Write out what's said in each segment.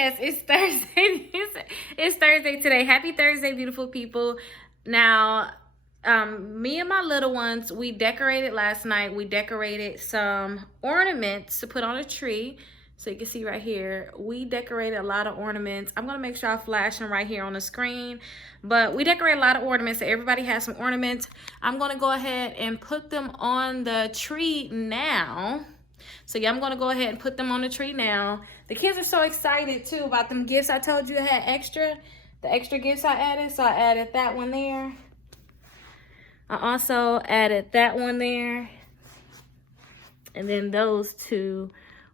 yes, it's Thursday. It's Thursday today. Happy Thursday, beautiful people. Now, me and my little ones, we decorated last night. We decorated some ornaments to put on a tree. So you can see right here, we decorated a lot of ornaments. I'm gonna make sure I flash them right here on the screen. But we decorated a lot of ornaments, so everybody has some ornaments. I'm gonna go ahead and put them on the tree now. So yeah, I'm gonna go ahead and put them on the tree now. The kids are so excited too about them gifts I told you I had extra. The extra gifts I added. So I added that one there. I also added that one there. And then those two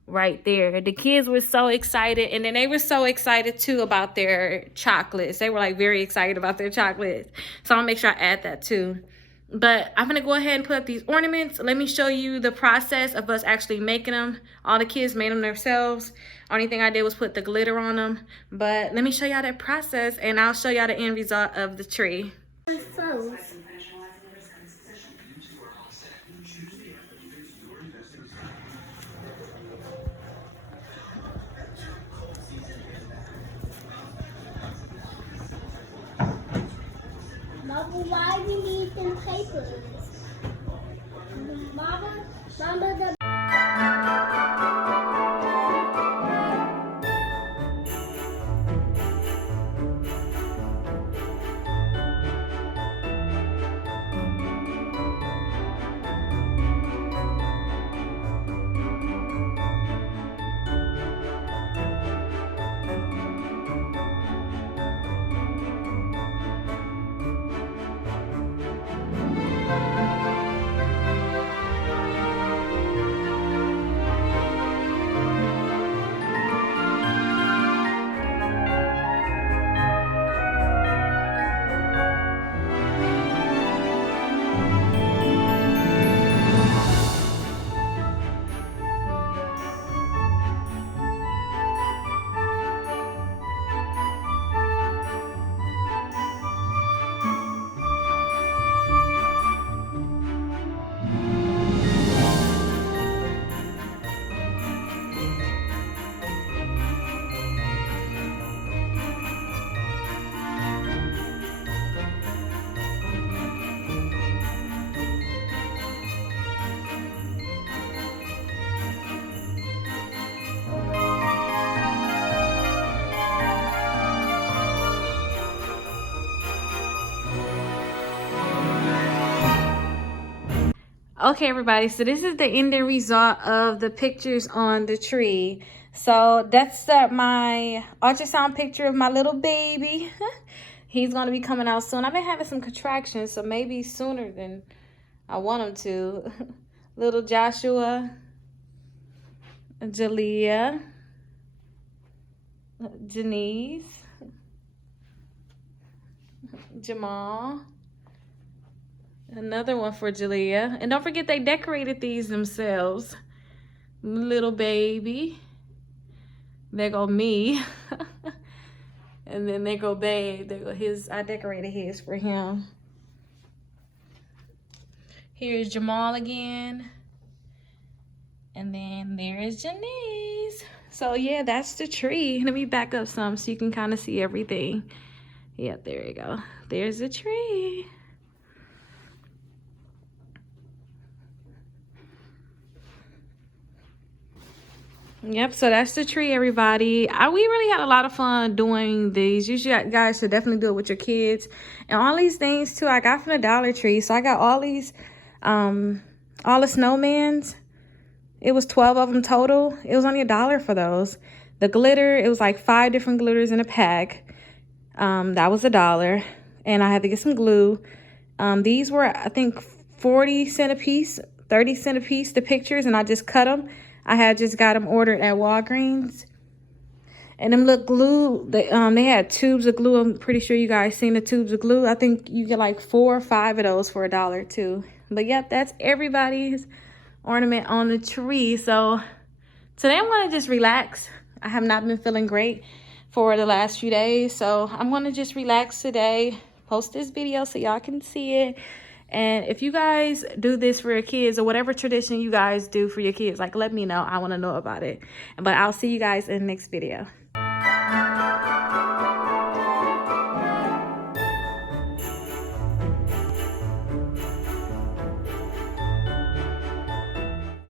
right there. The kids were so excited. And then they were so excited too about their chocolates. They were like very excited about their chocolates. So I'll make sure I add that too. But I'm gonna go ahead and put up these ornaments. Let me show you the process of us actually making them. All the kids made them themselves. Only thing I did was put the glitter on them. But let me show y'all that process, and I'll show y'all the end result of the tree. Mama, why we need them papers? Mama, the Okay, everybody, so this is the ending result of the pictures on the tree. So that's my ultrasound picture of my little baby. He's going to be coming out soon. I've been having some contractions, so maybe sooner than I want him to. Little Joshua, Jalea, Janice, Jamal. Another one for Jalea. And don't forget they decorated these themselves. Little baby. There go me. And then there go Babe. There go his. I decorated his for him. Here's Jamal again. And then there is Janice. So yeah, that's the tree. Let me back up some so you can kind of see everything. Yeah, there you go. There's the tree. Yep, so that's the tree, everybody. We really had a lot of fun doing these. You guys should definitely do it with your kids. And all these things too, I got from the Dollar Tree. So I got all these, all the snowmans. It was 12 of them total. It was only $1 for those. The glitter, it was like 5 different glitters in a pack. That was $1. And I had to get some glue. These were, I think, 40 cents a piece, 30 cents a piece, the pictures, and I just cut them. I had just got them ordered at Walgreens. And them look glue, they had tubes of glue. I'm pretty sure you guys seen the tubes of glue. I think you get like 4 or 5 of those for $1 too. But yep, that's everybody's ornament on the tree. So today I'm gonna just relax. I have not been feeling great for the last few days. So I'm gonna just relax today, post this video so y'all can see it. And if you guys do this for your kids or whatever tradition you guys do for your kids, like let me know. I want to know about it. But I'll see you guys in the next video.